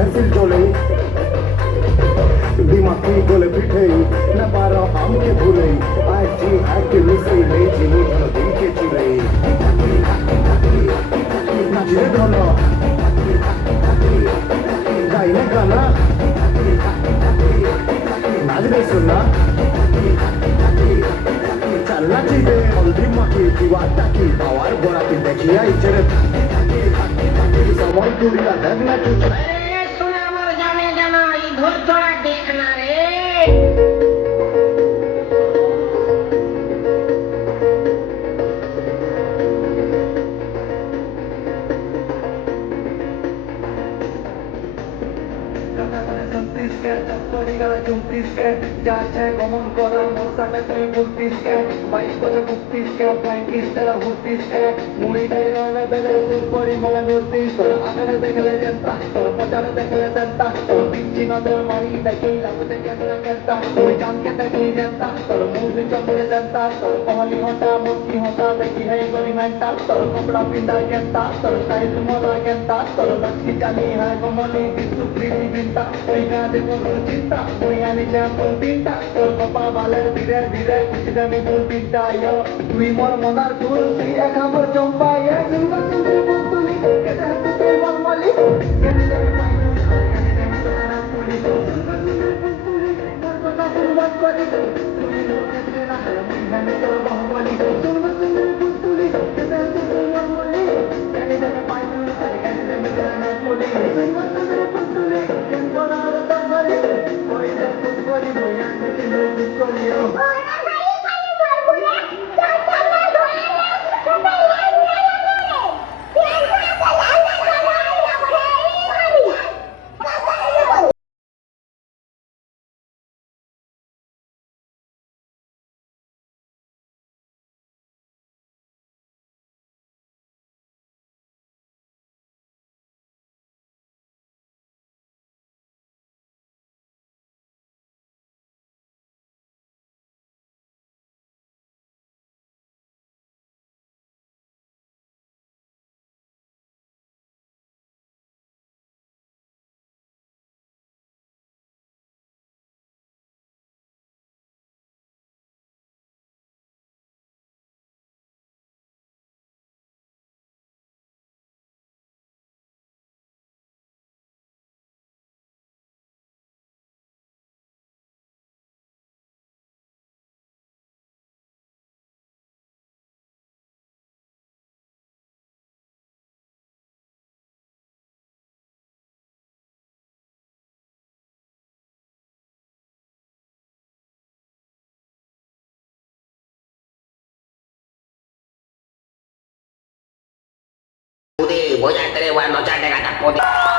महफिल जोले दिमागी गोले पिठे न बारो आम के भूले आज जी एक्टिव से ले जीनी धनो दिन के चुरे नाचिरे धनो गाइने गाना नाचरे सुना चलना चाहिए हल्दी माखी दीवार की पावर बोरा की देखिया इचरे समय दूरी का देखना चाहिए देखना रे গমন করার মোসামে তুমি বুঝতিস বাইক করে বুঝতিস ব্যাংকিস তারা বুঝতিস মুড়িটাই রয়ে বেড়ে পরিমাণে বুঝতিস আগে দেখলে জানতা তোর পচারে দেখলে জানতা তোর পিচ্ছি নদের মারি দেখি লাগতে কেমন জানতা তুই জানকে দেখি জানতা তোর মুভি চলে জানতা তোর কহলি হতা মুখি হতা দেখি है गरीमेंटा তোর কপড়া পিন্দা জানতা তোর সাইজ মোলা জানতা তোর লক্ষ্মী জানি है কমলি সুপ্রিমি বিন্তা ওই না দেবো চিন্তা তুই আনি কোন তিনটা তোর বাবা বালের ধীরে ধীরে খুশি জানি বল তিনটা তুই মোর মনার ফুল তুই এক আমার চম্পা সুন্দর সুন্দর বলতুলি কেটে হাতে মন মালি Putih, bocah tere, buat nocah deh kata putih.